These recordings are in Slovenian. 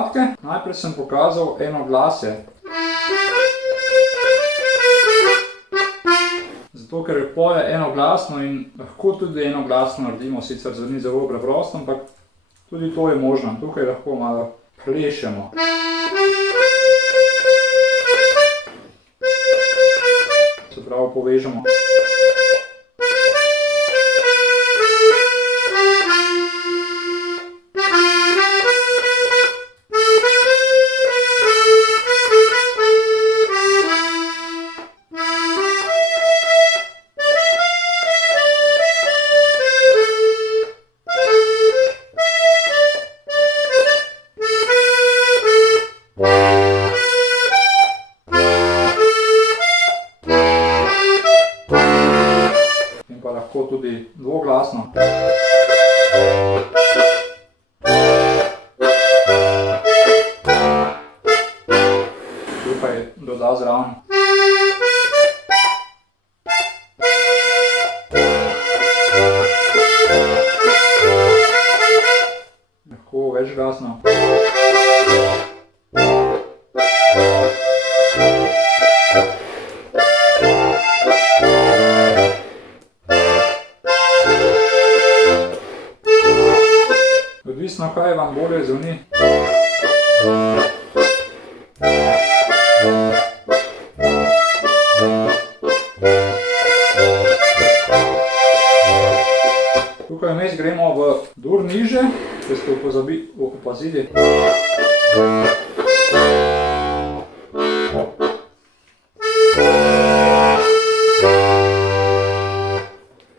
podatke. Najprej sem pokazal eno glasje. Zato, ker poje enoglasno in lahko tudi enoglasno naredimo, sicer zveni zelo preprosto, ampak tudi to je možno. Tukaj lahko malo plešemo. Se pravi, povežemo. Lahko tudi dvoglasno. Tukaj doda zraven. Lahko večglasno. Odvisno, kaj vam bolje zveni. Tukaj vmes gremo v dur niže, če ste opazili.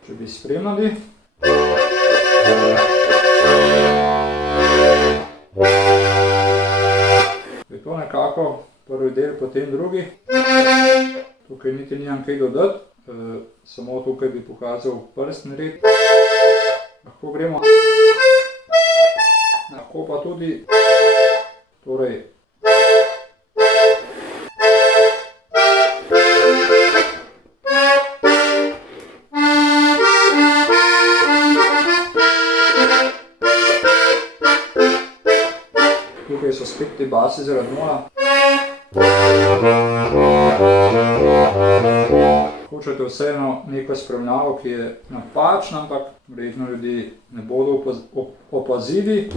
Če bi spremljali. Je to nekako prvi del, potem drugi. Tukaj niti nimam kaj dodati, samo tukaj bi pokazal prstni red. Lahko gremo. Lahko pa tudi, torej, tukaj so spet te basi zaradi mola. Hočete vseeno neko spremljavo, ki je napačna, ampak verjetno ljudi ne bodo opazili.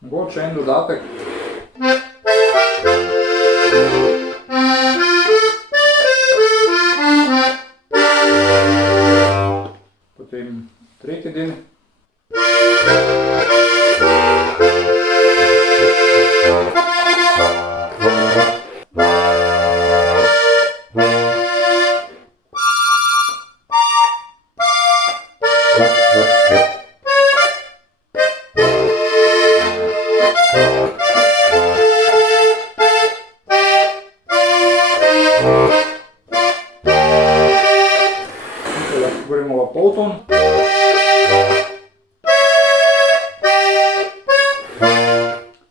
Mogoče en dodatek. Potem tretji del. Gremo v polton.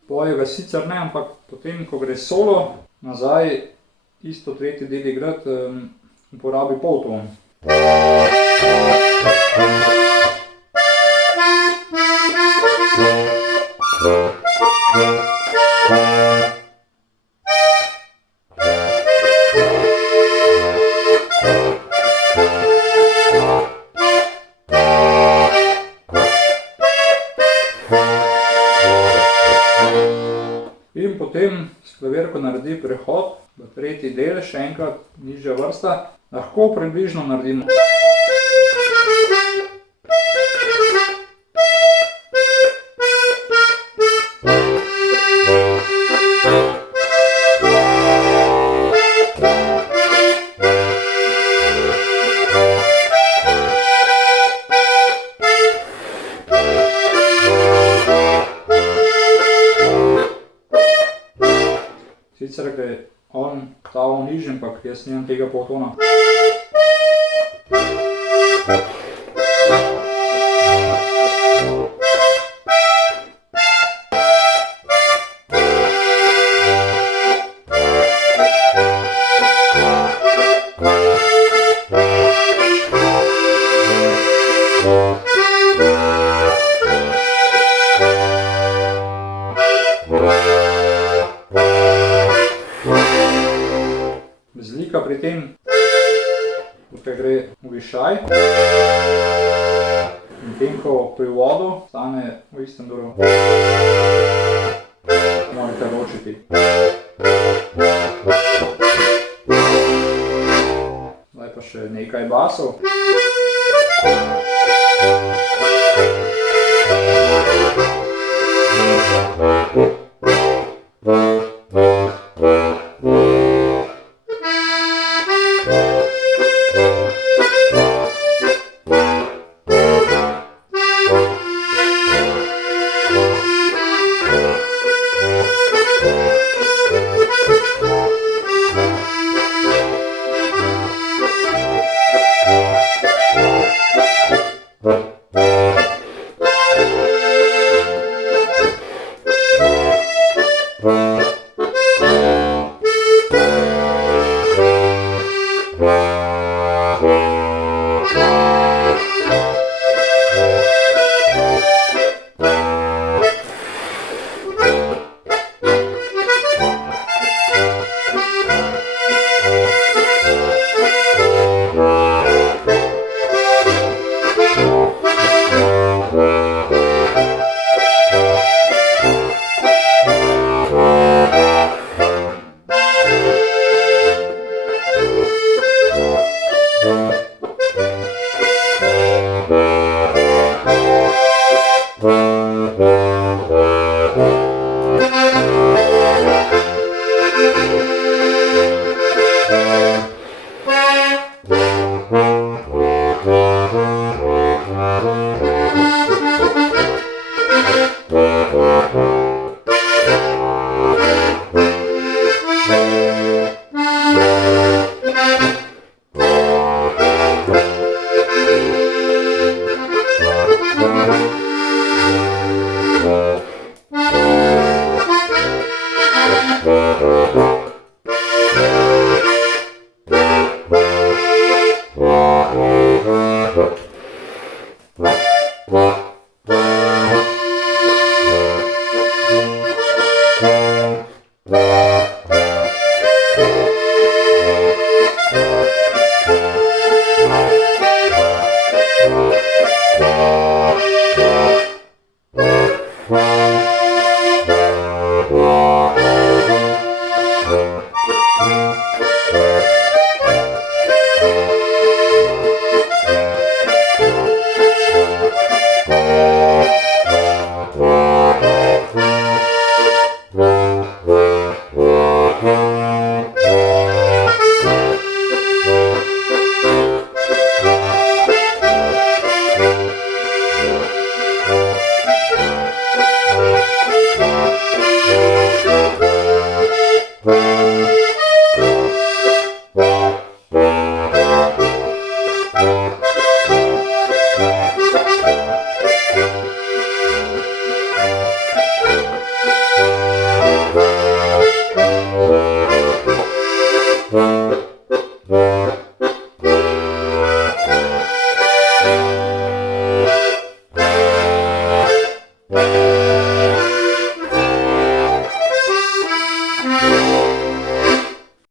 Poje ga sicer ne, ampak potem, ko gre solo nazaj, isto tretji del igrati, uporabi polton. In potem s klavirko naredi prehod v tretji del, še enkrat nižja vrsta. Lahko približno naredimo. Sicer gre on oktavo nižji, ampak jaz nimam tega poltona. Razlika pri tem, tukaj gre v višaj, medtem ko pri uvodu stane v istem duru. Morate ločiti. Zdaj pa še nekaj basov.